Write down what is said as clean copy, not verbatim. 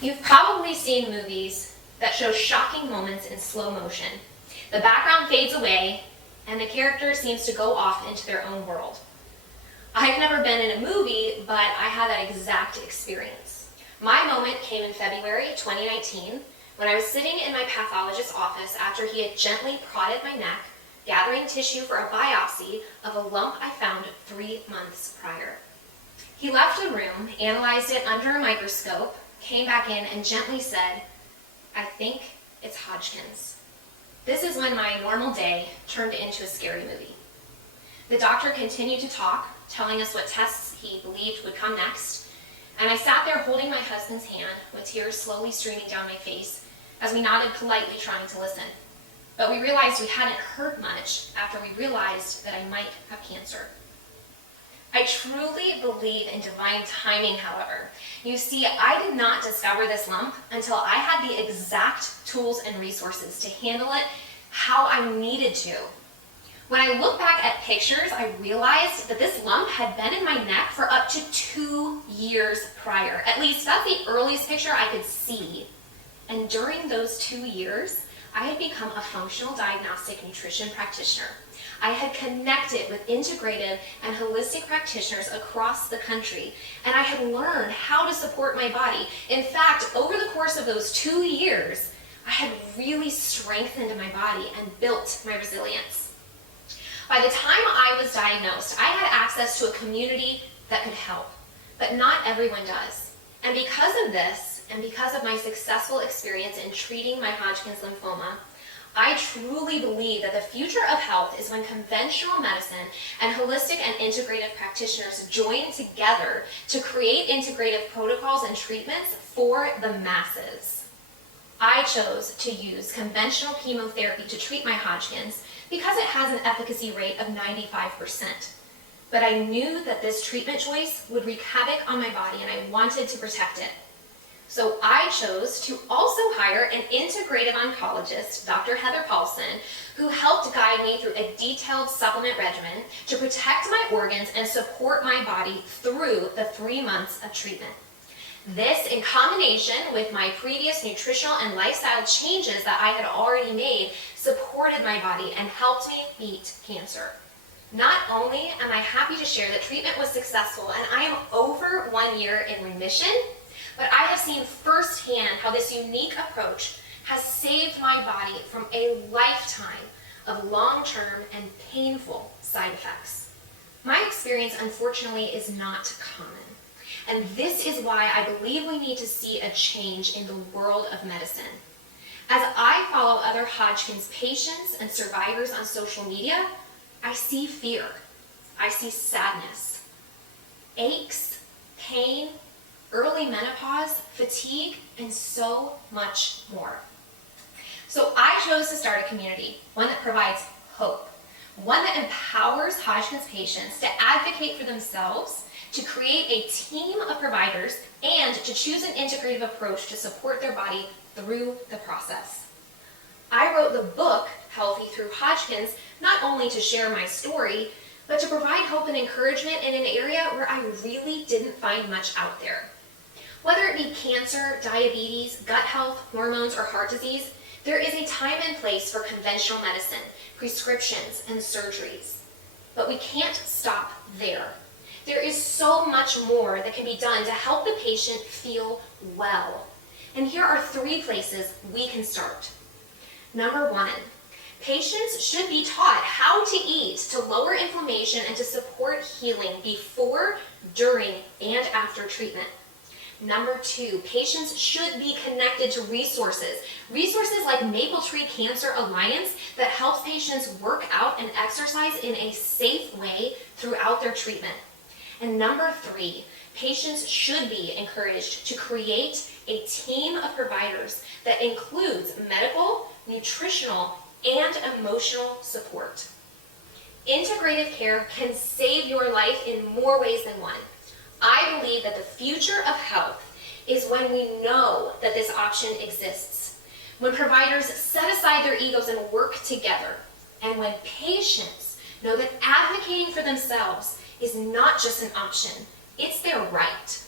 You've probably seen movies that show shocking moments in slow motion. The background fades away, and the character seems to go off into their own world. I've never been in a movie, but I had that exact experience. My moment came in February 2019 when I was sitting in my pathologist's office after he had gently prodded my neck, gathering tissue for a biopsy of a lump I found 3 months prior. He left the room, analyzed it under a microscope, came back in and gently said, "I think it's Hodgkin's." This is when my normal day turned into a scary movie. The doctor continued to talk, telling us what tests he believed would come next, and I sat there holding my husband's hand with tears slowly streaming down my face as we nodded politely trying to listen. But we realized we hadn't heard much after we realized that I might have cancer. I truly believe in divine timing, however. You see, I did not discover this lump until I had the exact tools and resources to handle it how I needed to. When I look back at pictures, I realized that this lump had been in my neck for up to 2 years prior. At least that's the earliest picture I could see. And during those 2 years, I had become a functional diagnostic nutrition practitioner. I had connected with integrative and holistic practitioners across the country, and I had learned how to support my body. In fact, over the course of those 2 years, I had really strengthened my body and built my resilience. By the time I was diagnosed, I had access to a community that could help, but not everyone does. And because of this, and because of my successful experience in treating my Hodgkin's lymphoma, I truly believe that the future of health is when conventional medicine and holistic and integrative practitioners join together to create integrative protocols and treatments for the masses. I chose to use conventional chemotherapy to treat my Hodgkin's because it has an efficacy rate of 95%. But I knew that this treatment choice would wreak havoc on my body, and I wanted to protect it. So I chose to also hire an integrative oncologist, Dr. Heather Paulson, who helped guide me through a detailed supplement regimen to protect my organs and support my body through the 3 months of treatment. This, in combination with my previous nutritional and lifestyle changes that I had already made, supported my body and helped me beat cancer. Not only am I happy to share that treatment was successful and I am over 1 year in remission, but I have seen firsthand how this unique approach has saved my body from a lifetime of long-term and painful side effects. My experience, unfortunately, is not common. And this is why I believe we need to see a change in the world of medicine. As I follow other Hodgkin's patients and survivors on social media, I see fear. I see sadness, aches, pain, early menopause, fatigue, and so much more. So I chose to start a community, one that provides hope, one that empowers Hodgkin's patients to advocate for themselves, to create a team of providers, and to choose an integrative approach to support their body through the process. I wrote the book, Healthy Through Hodgkin's, not only to share my story, but to provide hope and encouragement in an area where I really didn't find much out there. Whether it be cancer, diabetes, gut health, hormones, or heart disease, there is a time and place for conventional medicine, prescriptions, and surgeries. But we can't stop there. There is so much more that can be done to help the patient feel well. And here are 3 places we can start. Number 1, patients should be taught how to eat to lower inflammation and to support healing before, during, and after treatment. Number 2, patients should be connected to resources like Maple Tree Cancer Alliance that helps patients work out and exercise in a safe way throughout their treatment. And number 3, patients should be encouraged to create a team of providers that includes medical, nutritional, and emotional support. Integrative care can save your life in more ways than one. I believe that the future of health is when we know that this option exists, when providers set aside their egos and work together, and when patients know that advocating for themselves is not just an option, it's their right.